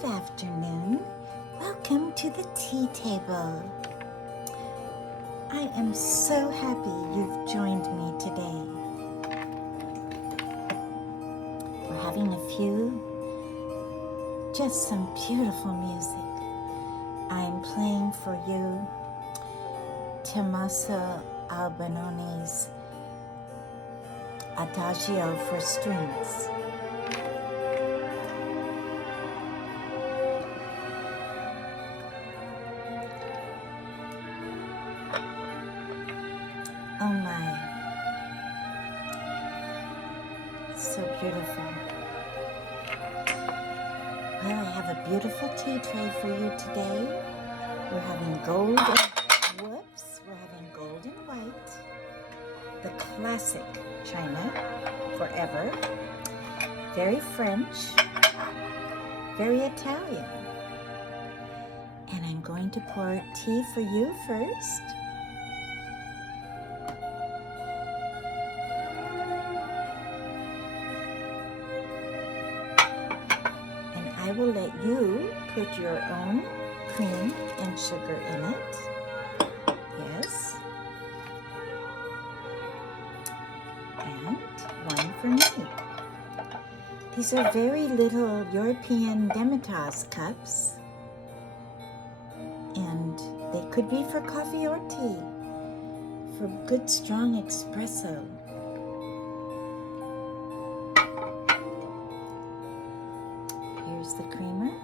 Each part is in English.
Good afternoon. Welcome to the tea table. I am so happy you've joined me today. We're having just some beautiful music. I'm playing for you Tommaso Albanone's Adagio for strings. Oh my, so beautiful. Well, I have a beautiful tea tray for you today. We're having gold and white, the classic china, forever, very French, very Italian. And I'm going to pour tea for you first. I will let you put your own cream and sugar in it. Yes. And one for me. These are very little European Demitas cups. And they could be for coffee or tea, for good strong espresso. Here's the creamer.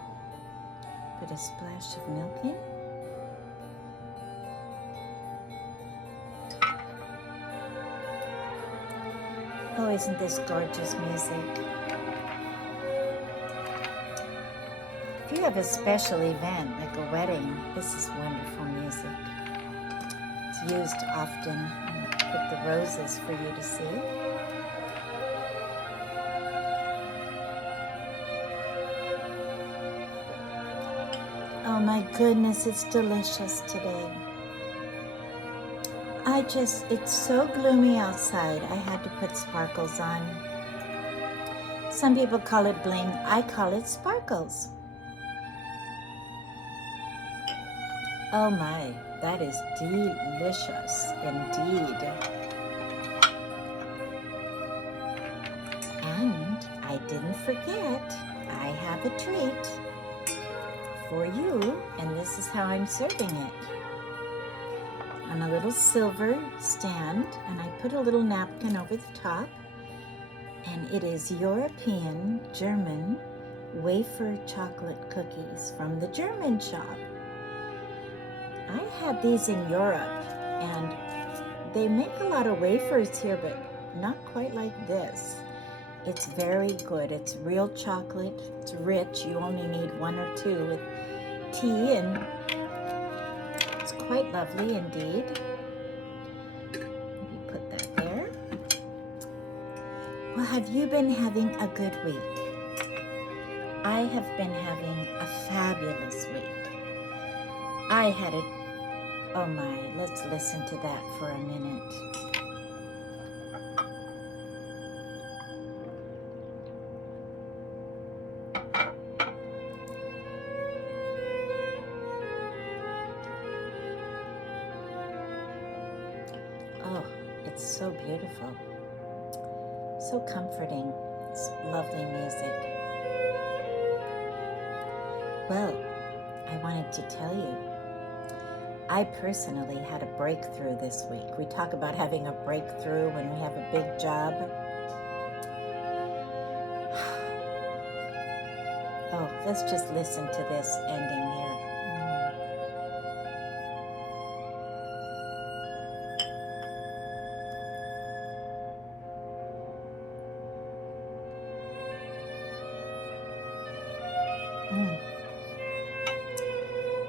Put a splash of milk in. Oh, isn't this gorgeous music? If you have a special event, like a wedding, this is wonderful music. It's used often. I'm going to put the roses for you to see. Oh my goodness, it's delicious today. It's so gloomy outside, I had to put sparkles on. Some people call it bling, I call it sparkles. Oh my, that is delicious indeed. And I didn't forget, I have a treat for you, and this is how I'm serving it. On a little silver stand, and I put a little napkin over the top, and it is European German wafer chocolate cookies from the German shop. I had these in Europe, and they make a lot of wafers here, but not quite like this. It's very good. It's real chocolate. It's rich. You only need one or two with tea, and it's quite lovely indeed. Maybe put that there. Well, have you been having a good week? I have been having a fabulous week. Oh my, let's listen to that for a minute. Oh, it's so beautiful. So comforting. It's lovely music. Well, I wanted to tell you, I personally had a breakthrough this week. We talk about having a breakthrough when we have a big job. Oh, let's just listen to this ending here.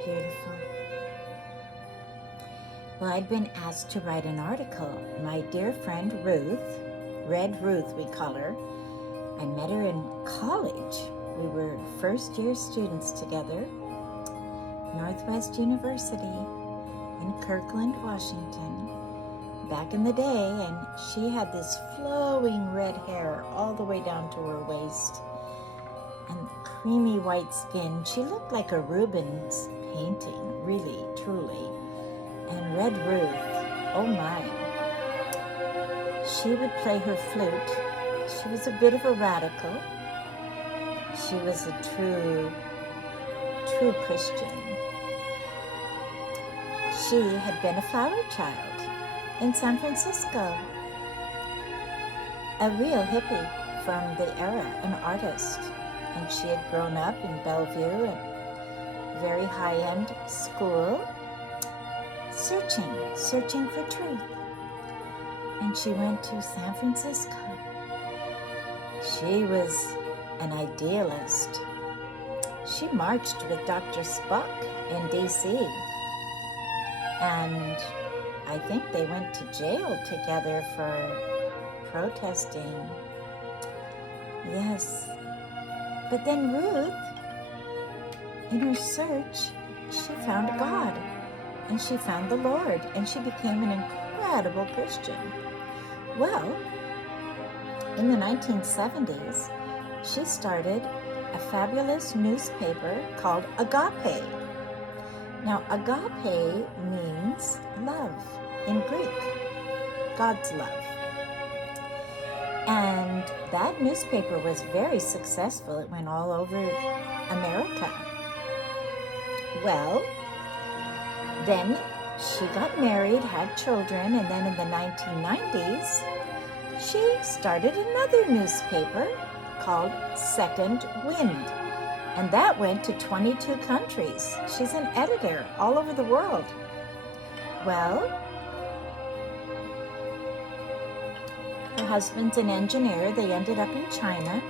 Beautiful. Well, I'd been asked to write an article. My dear friend Ruth, Red Ruth we call her, I met her in college. We were first-year students together, Northwest University in Kirkland, Washington, back in the day, and she had this flowing red hair all the way down to her waist, and creamy white skin. She looked like a Rubens painting, really, truly. And Red Ruth, oh my. She would play her flute. She was a bit of a radical. She was a true Christian. She had been a flower child in San Francisco. A real hippie from the era, an artist. And she had grown up in Bellevue, a very high-end school, searching for truth. And she went to San Francisco. She was an idealist. She marched with Dr. Spock in D.C. And I think they went to jail together for protesting. Yes. But then Ruth, in her search, she found God. And she found the Lord. And she became an incredible Christian. Well, in the 1970s, she started a fabulous newspaper called Agape. Now, agape means love in Greek, God's love. And that newspaper was very successful. It went all over America. Well, then she got married, had children, and then in the 1990s, she started another newspaper called Second Wind. And that went to 22 countries. She's an editor all over the world. Well, her husband's an engineer. They ended up in China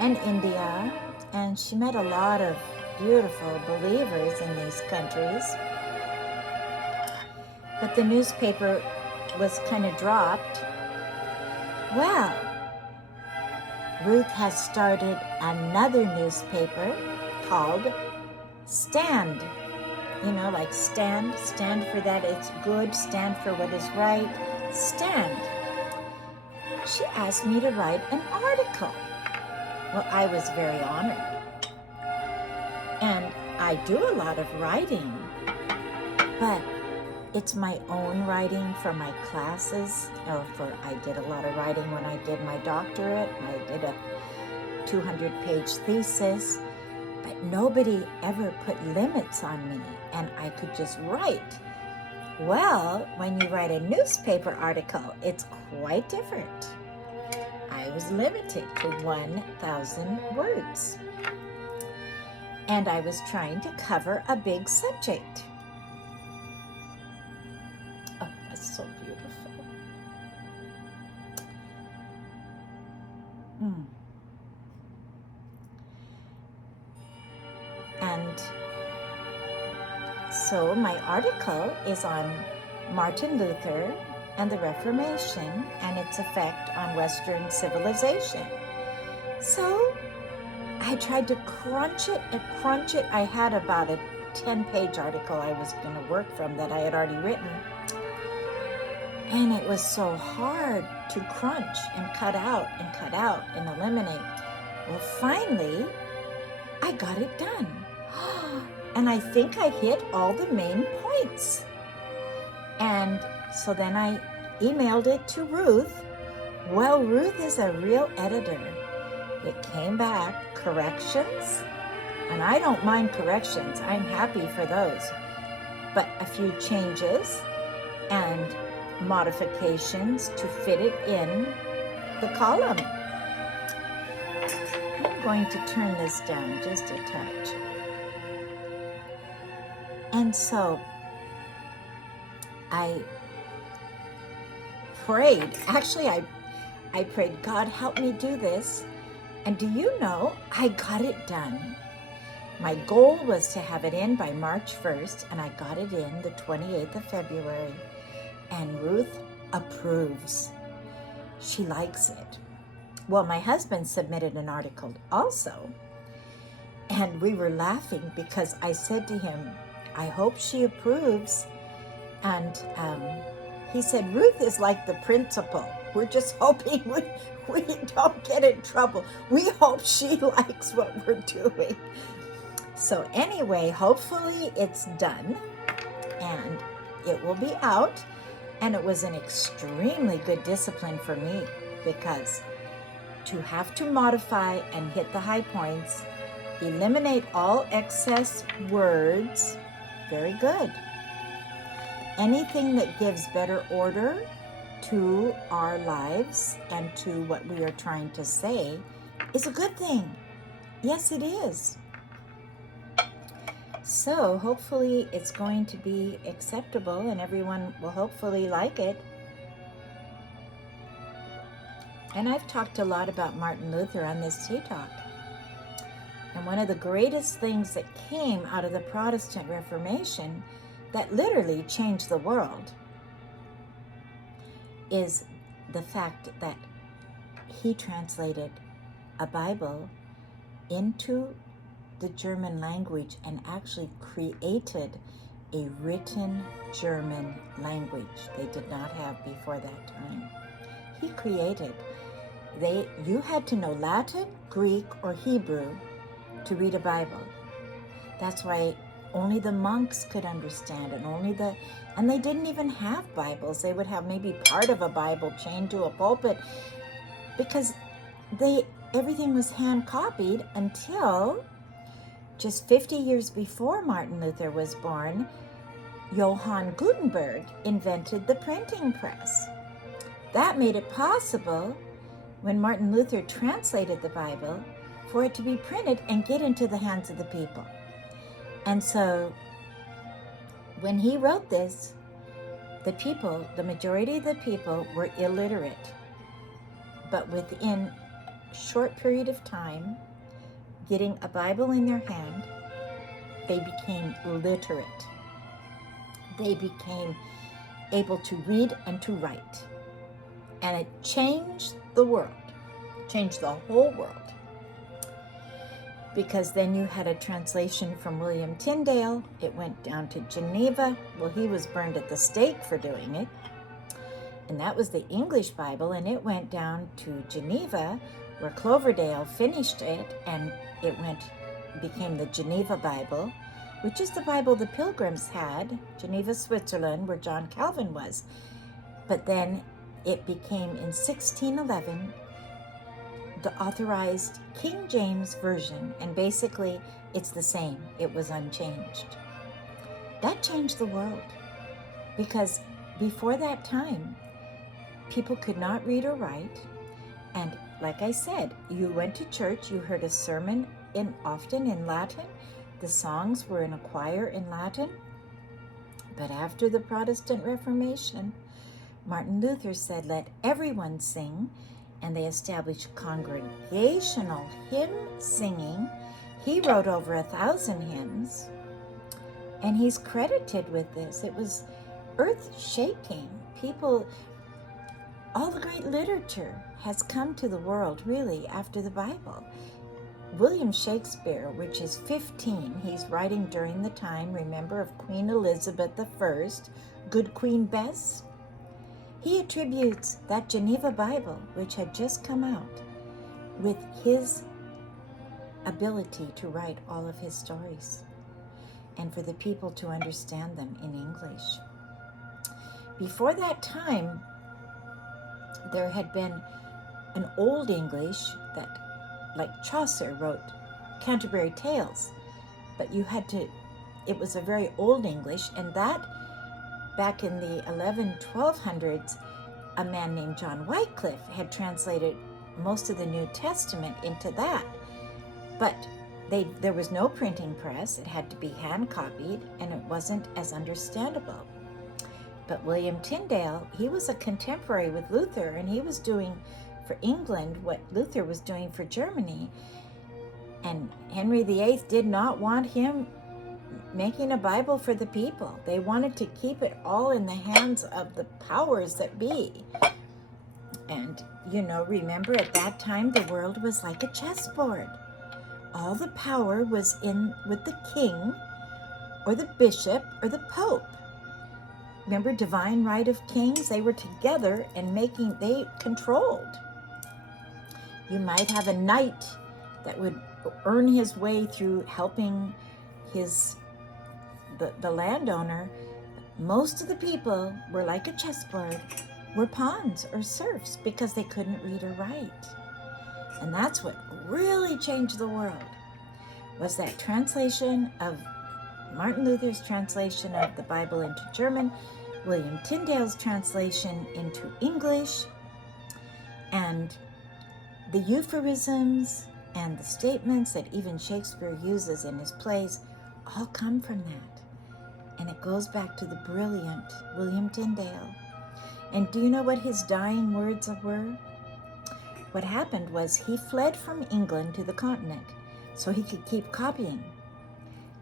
and India. And she met a lot of beautiful believers in these countries. But the newspaper was kind of dropped. Well, Ruth has started another newspaper called Stand. You know, like stand for that it's good, stand for what is right, stand. She asked me to write an article. Well, I was very honored. And I do a lot of writing, but it's my own writing for my classes, I did a lot of writing when I did my doctorate. I did a 200-page thesis, but nobody ever put limits on me, and I could just write. Well, when you write a newspaper article, it's quite different. I was limited to 1,000 words, and I was trying to cover a big subject. So beautiful. And so my article is on Martin Luther and the Reformation and its effect on Western civilization. So I tried to crunch it. I had about a 10-page article I was going to work from that I had already written. And it was so hard to crunch and cut out and eliminate. Well, finally, I got it done. And I think I hit all the main points. And so then I emailed it to Ruth. Well, Ruth is a real editor. It came back, corrections. And I don't mind corrections. I'm happy for those. But a few changes and modifications to fit it in the column. I'm going to turn this down just a touch. And so I prayed. Actually, I prayed, God, help me do this. And do you know, I got it done. My goal was to have it in by March 1st, and I got it in the 28th of February. And Ruth approves. She likes it. Well, my husband submitted an article also. And we were laughing because I said to him, I hope she approves. And he said, Ruth is like the principal. We're just hoping we don't get in trouble. We hope she likes what we're doing. So anyway, hopefully it's done and it will be out. And it was an extremely good discipline for me, because to have to modify and hit the high points, eliminate all excess words, very good. Anything that gives better order to our lives and to what we are trying to say is a good thing. Yes, it is. So hopefully it's going to be acceptable and everyone will hopefully like it. And I've talked a lot about Martin Luther on this Tea Talk. And one of the greatest things that came out of the Protestant Reformation that literally changed the world is the fact that he translated a Bible into the German language and actually created a written German language they did not have before that time. He created. You had to know Latin, Greek, or Hebrew to read a Bible. That's why only the monks could understand it, and they didn't even have Bibles. They would have maybe part of a Bible chained to a pulpit, because everything was hand copied until just 50 years before Martin Luther was born. Johann Gutenberg invented the printing press. That made it possible, when Martin Luther translated the Bible, for it to be printed and get into the hands of the people. And so when he wrote this, the majority of the people were illiterate. But within a short period of time, getting a Bible in their hand, they became literate. They became able to read and to write. And it changed the world, changed the whole world. Because then you had a translation from William Tyndale. It went down to Geneva. Well, he was burned at the stake for doing it. And that was the English Bible, and it went down to Geneva, where Cloverdale finished it, and it became the Geneva Bible, which is the Bible the Pilgrims had, Geneva, Switzerland, where John Calvin was. But then it became, in 1611, the authorized King James Version, and basically it's the same. It was unchanged. That changed the world, because before that time, people could not read or write, and like I said, you went to church, you heard a sermon often in Latin, the songs were in a choir in Latin. But after the Protestant Reformation, Martin Luther said, let everyone sing, and they established congregational hymn singing. He wrote over 1,000 hymns, and he's credited with this. It was earth-shaking. All the great literature has come to the world, really, after the Bible. William Shakespeare, which is 15, he's writing during the time, remember, of Queen Elizabeth I, Good Queen Bess. He attributes that Geneva Bible, which had just come out, with his ability to write all of his stories and for the people to understand them in English. Before that time, there had been an Old English that, like Chaucer wrote Canterbury Tales, but it was a very Old English, and that back in the 1200s, a man named John Wycliffe had translated most of the New Testament into that. But there was no printing press. It had to be hand copied, and it wasn't as understandable. But William Tyndale, he was a contemporary with Luther, and he was doing for England what Luther was doing for Germany. And Henry VIII did not want him making a Bible for the people. They wanted to keep it all in the hands of the powers that be. And, remember at that time, the world was like a chessboard. All the power was in with the king or the bishop or the pope. Remember, divine right of kings? They were together and they controlled. You might have a knight that would earn his way through helping the landowner. Most of the people were like a chessboard, were pawns or serfs because they couldn't read or write. And that's what really changed the world, was that translation of Martin Luther's translation of the Bible into German, William Tyndale's translation into English, and the euphemisms and the statements that even Shakespeare uses in his plays all come from that. And it goes back to the brilliant William Tyndale. And do you know what his dying words were? What happened was he fled from England to the continent so he could keep copying.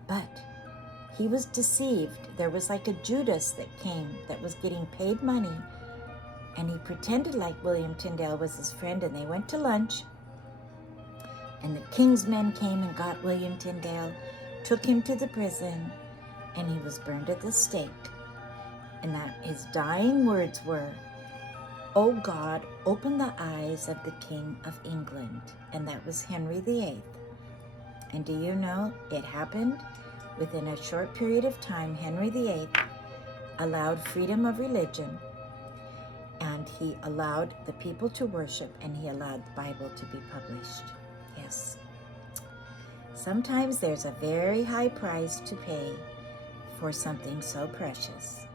But he was deceived. There was like a Judas that came that was getting paid money, and he pretended like William Tyndale was his friend, and they went to lunch, and the king's men came and got William Tyndale, took him to the prison, and he was burned at the stake. And that his dying words were, "O God, open the eyes of the King of England." And that was Henry VIII. And do you know, it happened within a short period of time. Henry VIII allowed freedom of religion, and he allowed the people to worship, and he allowed the Bible to be published. Yes. Sometimes there's a very high price to pay for something so precious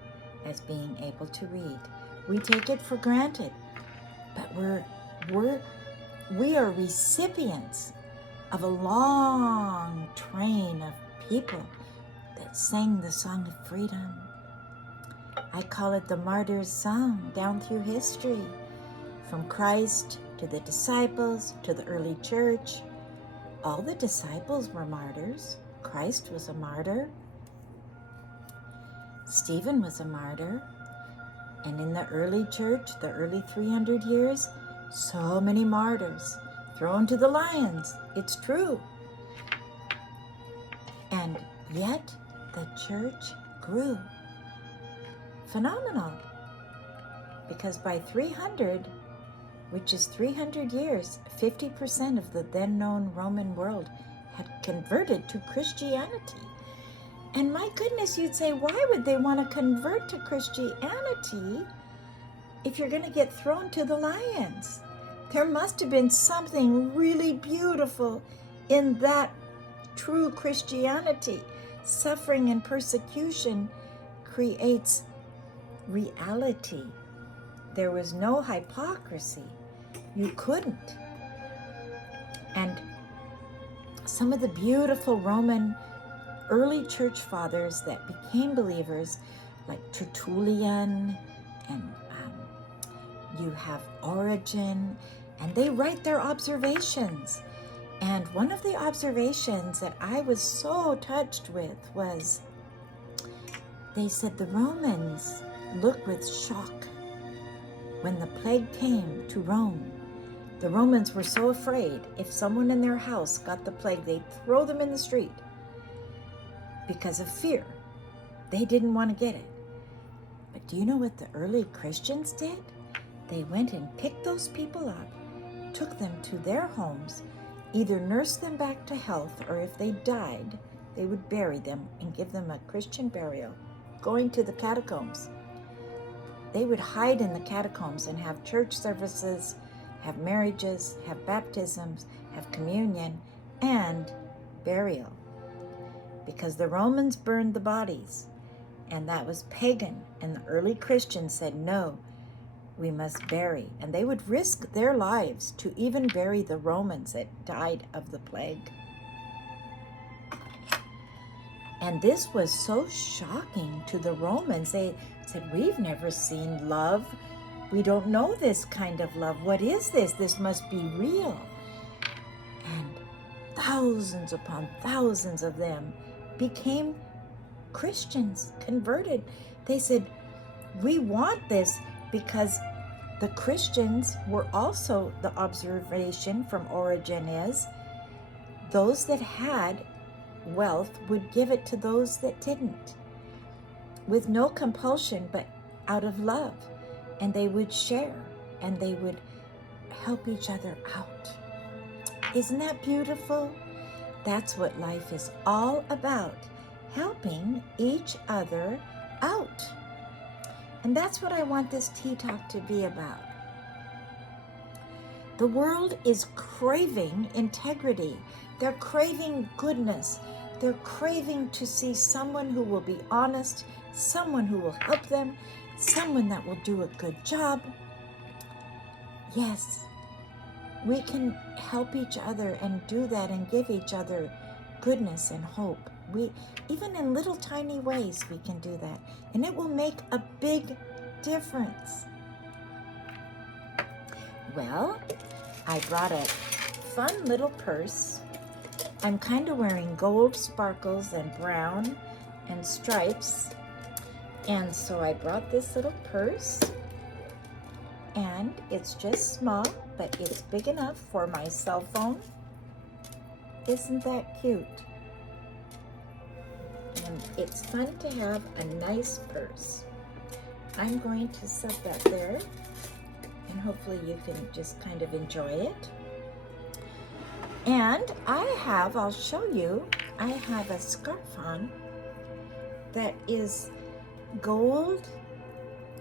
as being able to read. We take it for granted, but we are recipients of a long train of people that sang the song of freedom. I call it the martyr's song down through history, from Christ to the disciples to the early church. All the disciples were martyrs. Christ was a martyr. Stephen was a martyr. And in the early church, the early 300 years, so many martyrs thrown to the lions. It's true. And yet the church grew. Phenomenal. Because by 300, which is 300 years, 50% of the then known Roman world had converted to Christianity. And my goodness, you'd say, why would they want to convert to Christianity if you're going to get thrown to the lions? There must have been something really beautiful in that true Christianity. Suffering and persecution creates reality. There was no hypocrisy. You couldn't. And some of the beautiful Roman early church fathers that became believers, like Tertullian, and you have Origen, and they write their observations. And one of the observations that I was so touched with was, they said the Romans looked with shock when the plague came to Rome. The Romans were so afraid if someone in their house got the plague, they'd throw them in the street because of fear. They didn't want to get it. But do you know what the early Christians did? They went and picked those people up, took them to their homes, either nursed them back to health, or if they died, they would bury them and give them a Christian burial, going to the catacombs. They would hide in the catacombs and have church services, have marriages, have baptisms, have communion, and burial. Because the Romans burned the bodies, and that was pagan. And the early Christians said, no, we must bury. And they would risk their lives to even bury the Romans that died of the plague. And this was so shocking to the Romans. They said, we've never seen love. We don't know this kind of love. What is this? This must be real. And thousands upon thousands of them became Christians, converted. They said, we want this, because the Christians were also, the observation from Origen is, those that had wealth would give it to those that didn't, with no compulsion, but out of love. And they would share, and they would help each other out. Isn't that beautiful? That's what life is all about, helping each other out. And that's what I want this tea talk to be about. The world is craving integrity. They're craving goodness. They're craving to see someone who will be honest, someone who will help them, someone that will do a good job. Yes, we can help each other and do that and give each other goodness and hope. Even in little tiny ways, we can do that. And it will make a big difference. Well, I brought a fun little purse. I'm kind of wearing gold sparkles and brown and stripes. And so I brought this little purse. And it's just small, but it's big enough for my cell phone. Isn't that cute? And it's fun to have a nice purse. I'm going to set that there, and hopefully you can just kind of enjoy it. And I'll show you, I have a scarf on that is gold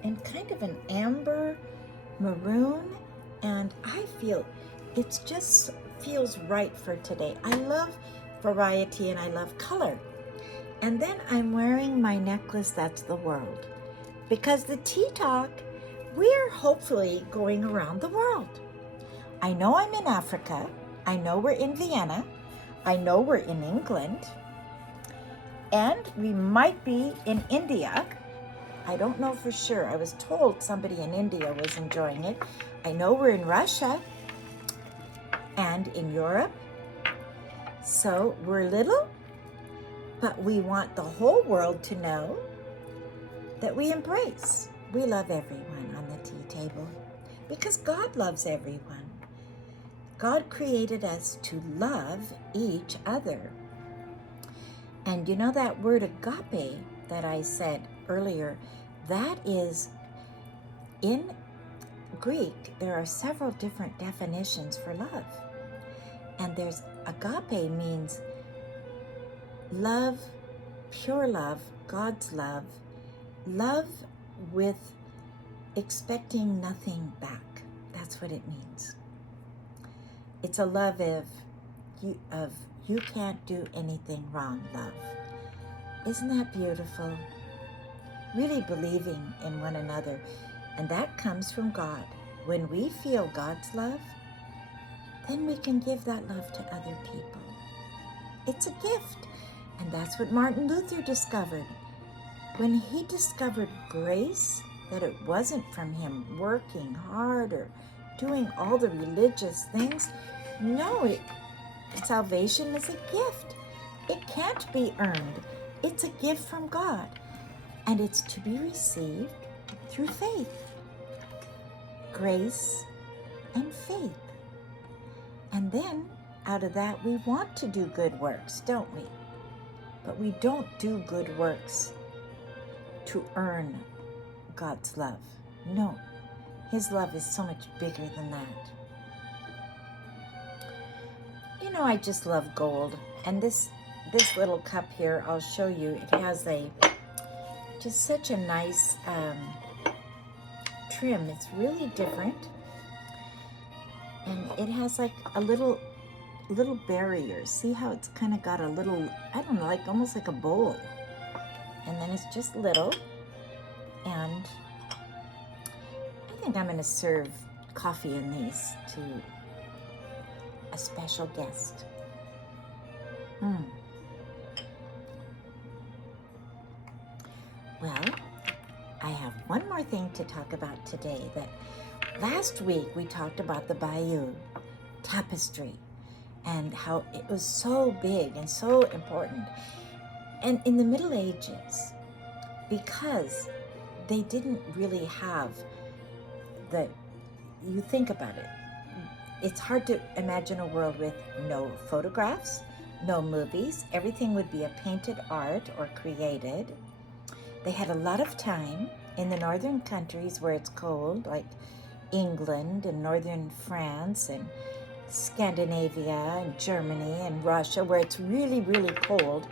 and kind of an amber maroon, and I feel it just feels right for today. I love variety and I love color. And then I'm wearing my necklace that's the world, because the tea talk, we're hopefully going around the world. I know I'm in Africa. I know we're in Vienna. I know we're in England. And we might be in India. I don't know for sure. I was told somebody in India was enjoying it. I know we're in Russia and in Europe. So we're little, but we want the whole world to know that we embrace. We love everyone on the tea table because God loves everyone. God created us to love each other. And you know that word agape that I said earlier, that is in Greek, there are several different definitions for love. And there's agape means love, pure love, God's love, love with expecting nothing back. That's what it means. It's a love of you can't do anything wrong love. Isn't that beautiful? Really believing in one another. And that comes from God. When we feel God's love, then we can give that love to other people. It's a gift. And that's what MartinLuther discovered. When he discovered grace, that it wasn't from him working hard or doing all the religious things. No, salvation is a gift. It can't be earned. It's a gift from God. And it's to be received through faith. Grace and faith. And then out of that, we want to do good works, don't we? But we don't do good works to earn God's love. No, His love is so much bigger than that. You know, I just love gold. And this little cup here, I'll show you, it has just such a nice trim. It's really different. And it has like a little barrier. See how it's kind of got a little, I don't know, like almost like a bowl. And then it's just little. And I think I'm going to serve coffee in these to a special guest. Well, I have one more thing to talk about today. That last week we talked about the Bayeux Tapestry and how it was so big and so important. And in the Middle Ages, because they didn't really have you think about it, it's hard to imagine a world with no photographs, no movies. Everything would be a painted art or created. They had a lot of time in the northern countries where it's cold, like England and northern France and Scandinavia and Germany and Russia, where it's really, really cold,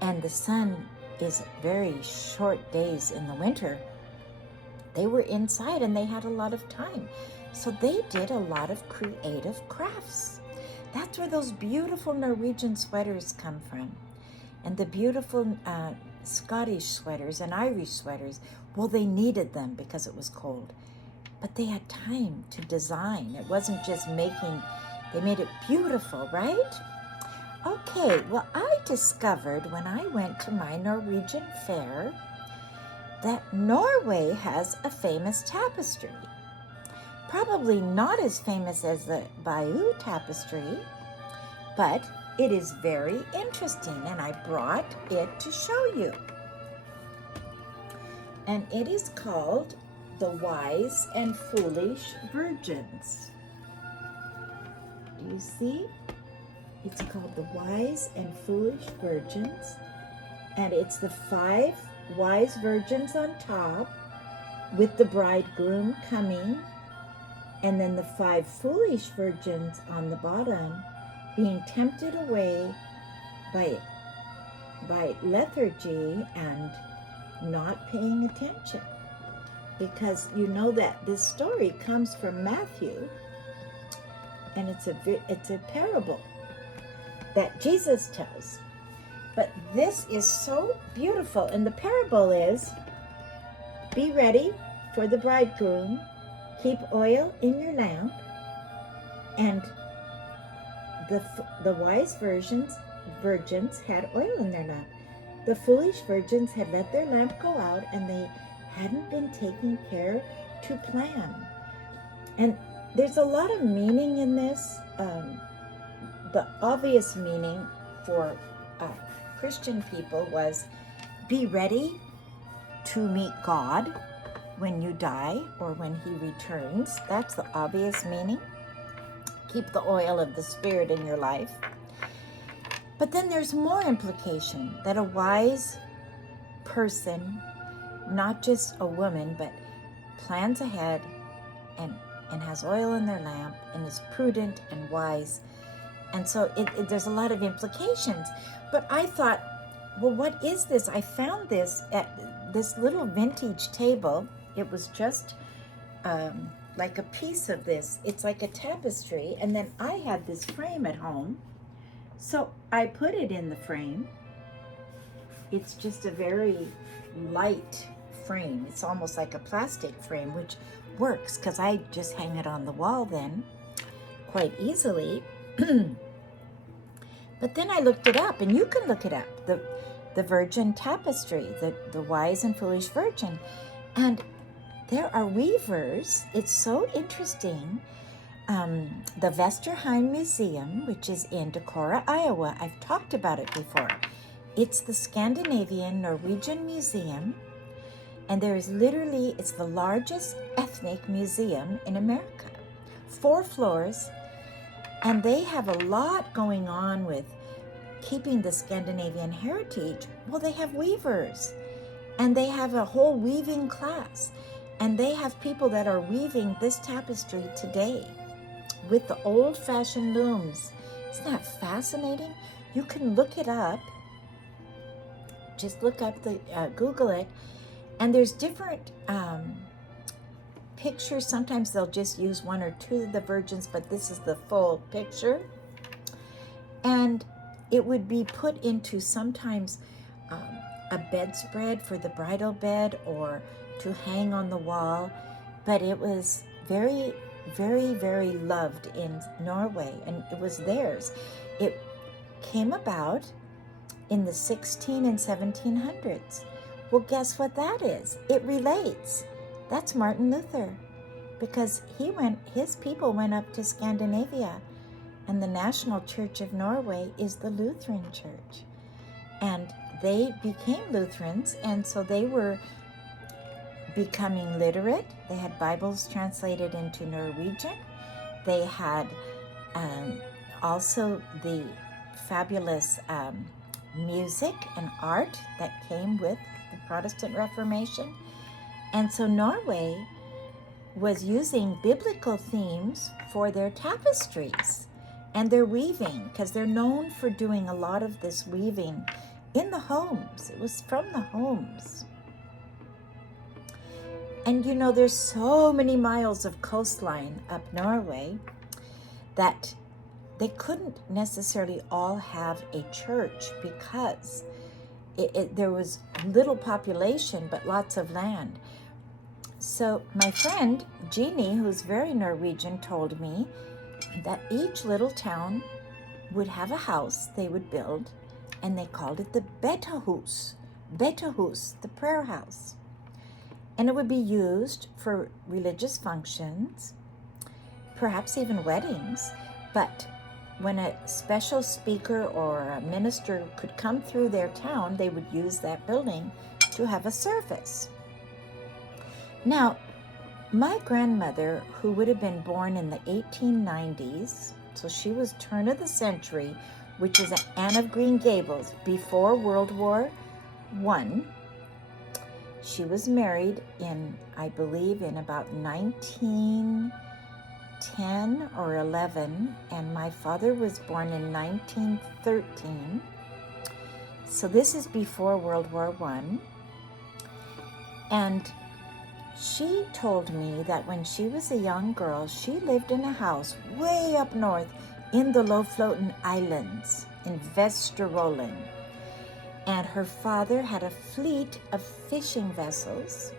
and the sun is very short days in the winter, they were inside and they had a lot of time. So they did a lot of creative crafts. That's where those beautiful Norwegian sweaters come from. And the beautiful Scottish sweaters and Irish sweaters, well, they needed them because it was cold. But they had time to design. It wasn't just making, they made it beautiful, right? Okay, well, I discovered when I went to my Norwegian fair that Norway has a famous tapestry. Probably not as famous as the Bayeux Tapestry, but it is very interesting, and I brought it to show you. And it is called The Wise and Foolish Virgins. Do you see? It's called The Wise and Foolish Virgins, and it's the 5 wise virgins on top with the bridegroom coming, and then the 5 foolish virgins on the bottom being tempted away by lethargy and not paying attention. Because you know that this story comes from Matthew, and it's a parable that Jesus tells. But this is so beautiful, and the parable is, be ready for the bridegroom, keep oil in your lamp, and the wise virgins had oil in their lamp. The foolish virgins had let their lamp go out, and they hadn't been taking care to plan. And there's a lot of meaning in this. The obvious meaning for Christian people was, be ready to meet God when you die or when he returns. That's the obvious meaning. Keep the oil of the Spirit in your life. But then there's more implication, that a wise person, not just a woman, but plans ahead and has oil in their lamp and is prudent and wise. And so there's a lot of implications. But I thought, well, what is this? I found this at this little vintage table. It was just like a piece of this. It's like a tapestry. And then I had this frame at home. So I put it in the frame. It's just a very light frame. It's almost like a plastic frame, which works because I just hang it on the wall then quite easily. But then I looked it up, and you can look it up, the Virgin Tapestry, the Wise and Foolish Virgin. And there are weavers. It's so interesting. The HeimMuseum, which is in Decorah, Iowa. I've talked about it before. It's the Scandinavian Norwegian museum, and it's the largest ethnic museum in America. 4 floors, and they have a lot going on with keeping the Scandinavian heritage. Well, they have weavers, and they have a whole weaving class, and they have people that are weaving this tapestry today with the old-fashioned looms. Isn't that fascinating? You can look it up. Just look up Google it, and there's different pictures. Sometimes they'll just use 1 or 2 of the virgins, but this is the full picture. And it would be put into sometimes a bedspread for the bridal bed or to hang on the wall. But it was very, very, very loved in Norway, and it was theirs. It came about in the 16 and 1700s. Well, guess what that is? It relates. That's MartinLuther, because his people went up to Scandinavia, and the National Church of Norway is the Lutheran Church. And they became Lutherans, and so they were becoming literate. They had Bibles translated into Norwegian. They had also the fabulous music and art that came with the Protestant Reformation. And so Norway was using biblical themes for their tapestries and their weaving, because they're known for doing a lot of this weaving in the homes. It was from the homes. And you know, there's so many miles of coastline up Norway that they couldn't necessarily all have a church, because there was little population but lots of land. So my friend Jeannie, who's very Norwegian, told me that each little town would have a house they would build, and they called it the Betahus, the prayer house. And it would be used for religious functions, perhaps even weddings. But when a special speaker or a minister could come through their town, they would use that building to have a service. Now, my grandmother, who would have been born in the 1890s, so she was turn of the century, which is Anne of Green Gables, before World War I. She was married in, I believe, in about 1910 or 11, and my father was born in 1913. So this is before World War I. And she told me that when she was a young girl, she lived in a house way up north in the Lofoten Islands in Rollin. And her father had a fleet of fishing vessels.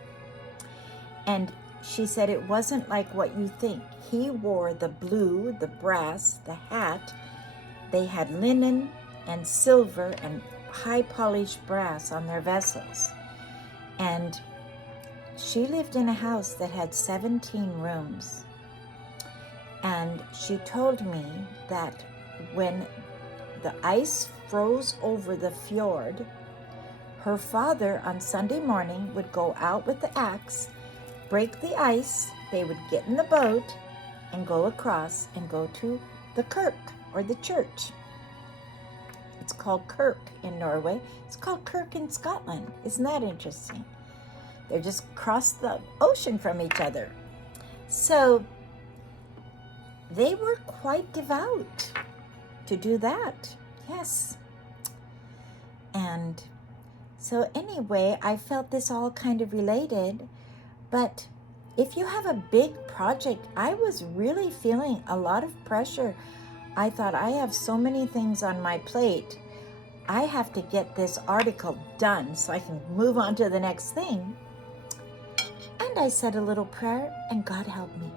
And she said it wasn't like what you think. He wore the blue, the brass, the hat. They had linen and silver and high polished brass on their vessels. And she lived in a house that had 17 rooms. And she told me that when the ice froze over the fjord, her father on Sunday morning would go out with the axe, break the ice, they would get in the boat and go across and go to the kirk, or the church. It's called kirk in Norway. It's called kirk in Scotland. Isn't that interesting? They're just across the ocean from each other. So they were quite devout to do that. Yes. And so anyway, I felt this all kind of related. But if you have a big project, I was really feeling a lot of pressure. I thought, I have so many things on my plate. I have to get this article done so I can move on to the next thing. And I said a little prayer, and God helped me.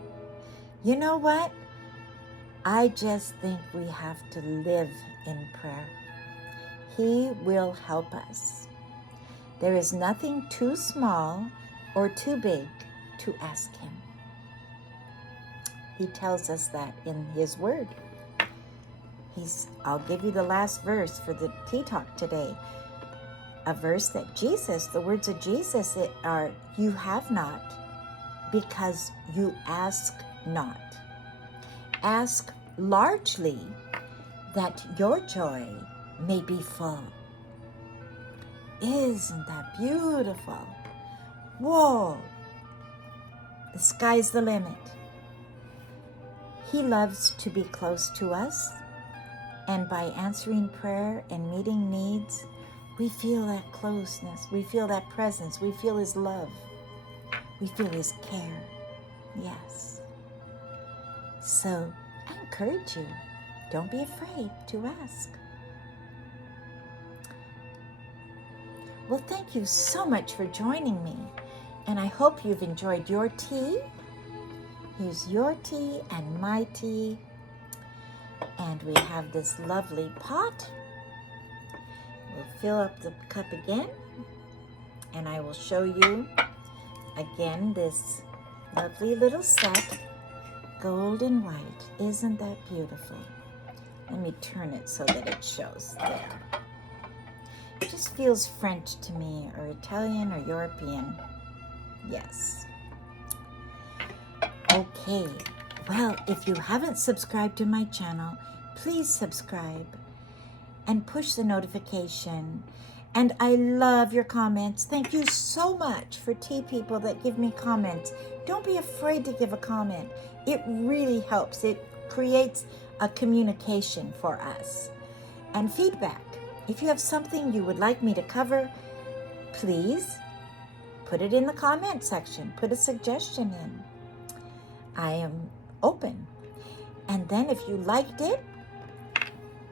You know what? I just think we have to live in prayer. He will help us. There is nothing too small or too big to ask him. He tells us that in his word. I'll give you the last verse for the tea talk today. A verse that Jesus, the words of Jesus are, you have not because you ask not. Ask largely that your joy may be full. Isn't that beautiful? Whoa! The sky's the limit. He loves to be close to us, and by answering prayer and meeting needs, we feel that closeness, we feel that presence, we feel his love, we feel his care. Yes. So I encourage you, don't be afraid to ask. Well, thank you so much for joining me, and I hope you've enjoyed your tea. Here's your tea and my tea, and we have this lovely pot. We'll fill up the cup again, and I will show you again this lovely little set, gold and white. Isn't that beautiful? Let me turn it so that it shows there. It just feels French to me, or Italian, or European. Yes. Okay, well, if you haven't subscribed to my channel, please subscribe and push the notification. And I love your comments. Thank you so much for tea people that give me comments. don't be afraid to give a comment. It really helps. It creates a communication for us. And feedback. If you have something you would like me to cover, please put it in the comment section. Put a suggestion in. I am open. And then if you liked it,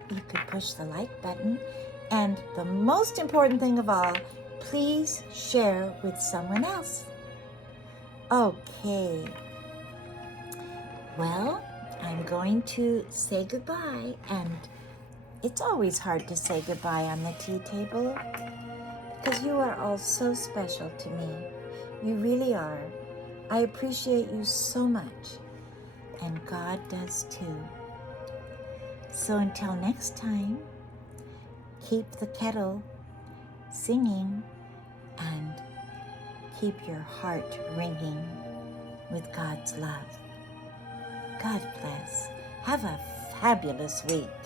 you could push the like button. And the most important thing of all, please share with someone else. Okay. Well, I'm going to say goodbye, and it's always hard to say goodbye on the tea table because you are all so special to me. You really are. I appreciate you so much, and God does too. So until next time, keep the kettle singing and keep your heart ringing with God's love. God bless. Have a fabulous week.